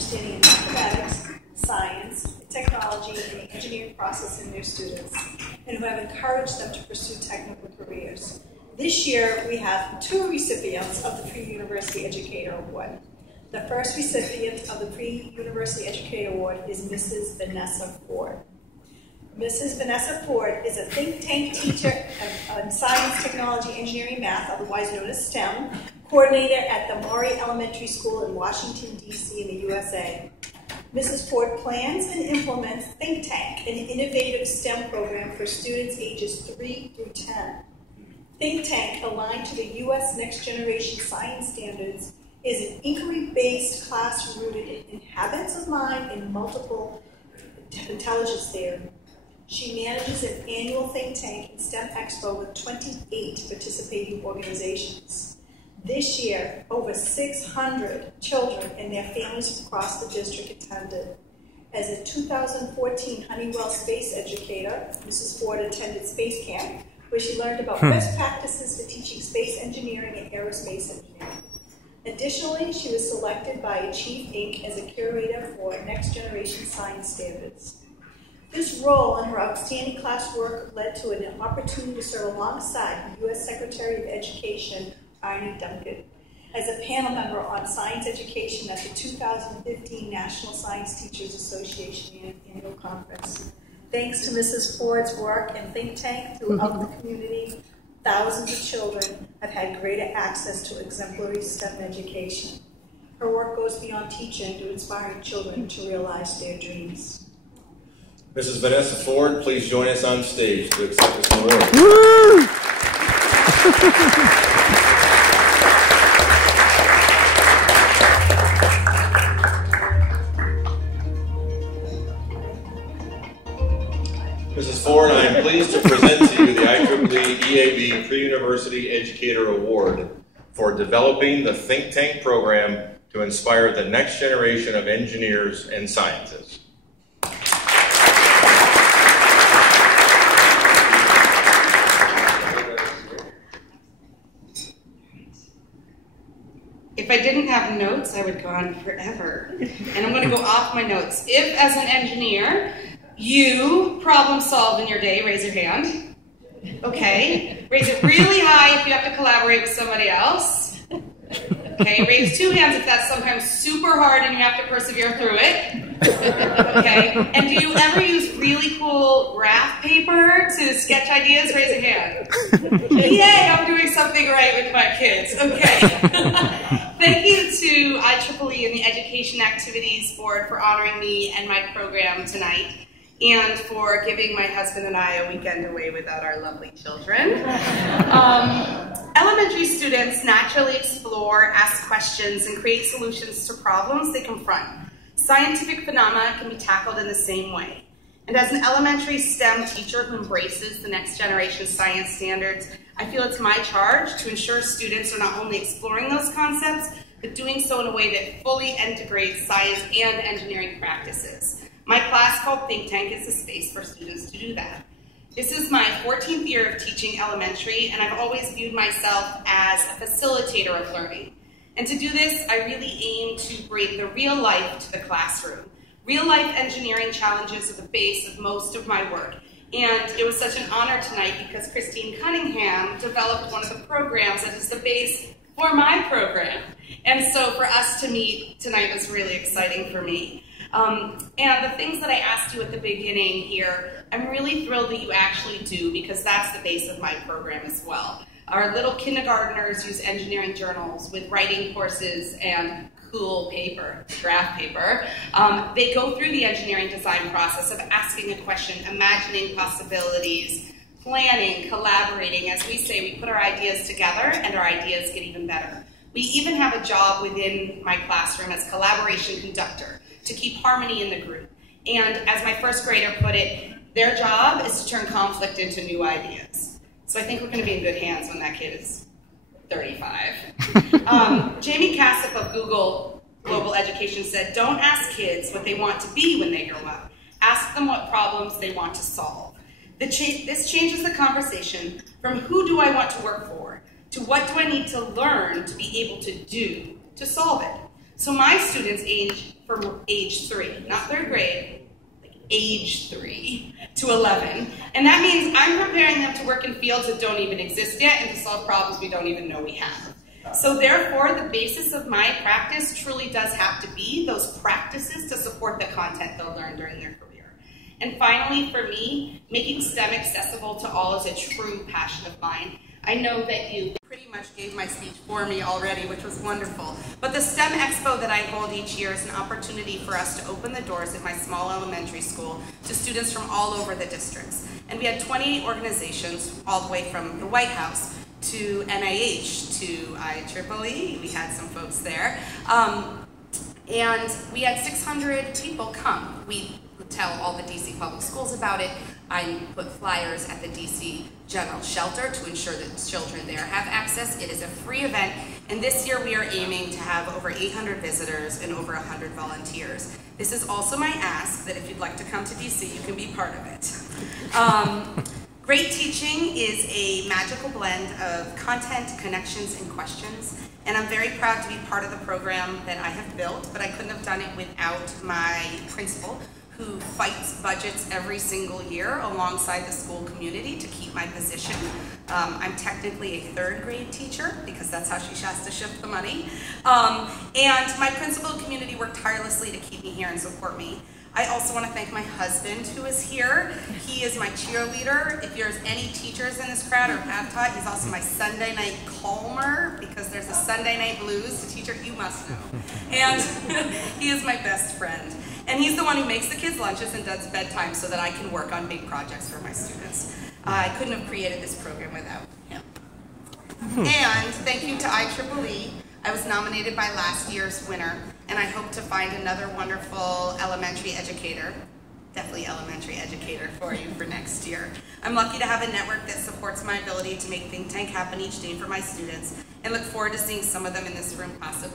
understanding of mathematics, science, technology, and the engineering process in their students, and who have encouraged them to pursue technical careers. This year, we have 2 recipients of the Pre-University Educator Award. The first recipient of the Pre-University Educator Award is Mrs. Vanessa Ford. Mrs. Vanessa Ford is a think tank teacher of science, technology, engineering, math, otherwise known as STEM, coordinator at the Maury Elementary School in Washington, D.C. in the USA. Mrs. Ford plans and implements Think Tank, an innovative STEM program for students ages 3 through 10. Think Tank, aligned to the U.S. Next Generation Science Standards, is an inquiry-based class rooted in habits of mind and multiple intelligence theory. She manages an annual think tank and STEM Expo with 28 participating organizations. This year, over 600 children and their families across the district attended. As a 2014 Honeywell space educator, Mrs. Ford attended Space Camp, where she learned about best practices for teaching space engineering and aerospace engineering. Additionally, she was selected by Achieve Inc. as a curator for Next Generation Science Standards. This role and her outstanding classwork led to an opportunity to serve alongside the U.S. Secretary of Education, Arne Duncan, as a panel member on science education at the 2015 National Science Teachers Association Annual Conference. Thanks to Mrs. Ford's work and think tank throughout the community, thousands of children have had greater access to exemplary STEM education. Her work goes beyond teaching to inspiring children to realize their dreams. Mrs. Vanessa Ford, please join us on stage to accept this award. Woo! Mrs. Ford, I am pleased to present to you the IEEE EAB Pre-University Educator Award for developing the Think Tank program to inspire the next generation of engineers and scientists. If I didn't have notes, I would go on forever. And I'm going to go off my notes. If, as an engineer, you problem solve in your day, raise your hand. Okay. Raise it really high if you have to collaborate with somebody else. Okay. Raise 2 hands if that's sometimes super hard and you have to persevere through it. Okay. And do you ever use really cool graph paper to sketch ideas? Raise a hand. Yay, I'm doing something right with my kids. Okay. Thank you to IEEE and the Education Activities Board for honoring me and my program tonight, and for giving my husband and I a weekend away without our lovely children. Elementary students naturally explore, ask questions, and create solutions to problems they confront. Scientific phenomena can be tackled in the same way. And as an elementary STEM teacher who embraces the next generation science standards, I feel it's my charge to ensure students are not only exploring those concepts, but doing so in a way that fully integrates science and engineering practices. My class called Think Tank is a space for students to do that. This is my 14th year of teaching elementary, and I've always viewed myself as a facilitator of learning. And to do this, I really aim to bring the real life to the classroom. Real life engineering challenges are the base of most of my work. And it was such an honor tonight because Christine Cunningham developed one of the programs that is the base for my program. And so for us to meet tonight was really exciting for me. And the things that I asked you at the beginning here, I'm really thrilled that you actually do, because that's the base of my program as well. Our little kindergartners use engineering journals with writing courses and cool paper, graph paper. They go through the engineering design process of asking a question, imagining possibilities, planning, collaborating. As we say, we put our ideas together and our ideas get even better. We even have a job within my classroom as collaboration conductor to keep harmony in the group. And as my first grader put it, their job is to turn conflict into new ideas. So I think we're going to be in good hands when that kid is 35. Jamie Cassip of Google Global Education said, "Don't ask kids what they want to be when they grow up. Ask them what problems they want to solve." This changes the conversation from who do I want to work for to what do I need to learn to be able to do to solve it. So my students age from age 3, not 3rd grade, like age 3 to 11. And that means I'm preparing them to work in fields that don't even exist yet and to solve problems we don't even know we have. So therefore, the basis of my practice truly does have to be those practices to support the content they'll learn during their career. And finally, for me, making STEM accessible to all is a true passion of mine. I know that you pretty much gave my speech for me already, which was wonderful. But the STEM Expo that I hold each year is an opportunity for us to open the doors at my small elementary school to students from all over the districts. And we had 28 organizations, all the way from the White House to NIH to IEEE. We had some folks there. And we had 600 people come. We tell all the DC public schools about it. I put flyers at the DC General Shelter to ensure that children there have access. It is a free event, and this year we are aiming to have over 800 visitors and over 100 volunteers. This is also my ask that if you'd like to come to DC, you can be part of it. Great teaching is a magical blend of content, connections, and questions, and I'm very proud to be part of the program that I have built, but I couldn't have done it without my principal, who fights budgets every single year alongside the school community to keep my position. I'm technically a 3rd grade teacher because that's how she has to shift the money. And my principal community worked tirelessly to keep me here and support me. I also want to thank my husband who is here. He is my cheerleader. If there's any teachers in this crowd or have taught, he's also my Sunday night calmer because there's a Sunday night blues. The teacher you must know. And he is my best friend. And he's the one who makes the kids' lunches and does bedtime so that I can work on big projects for my students. I couldn't have created this program without him. And thank you to IEEE. I was nominated by last year's winner, and I hope to find another wonderful elementary educator, definitely elementary educator for you for next year. I'm lucky to have a network that supports my ability to make Think Tank happen each day for my students, and look forward to seeing some of them in this room possibly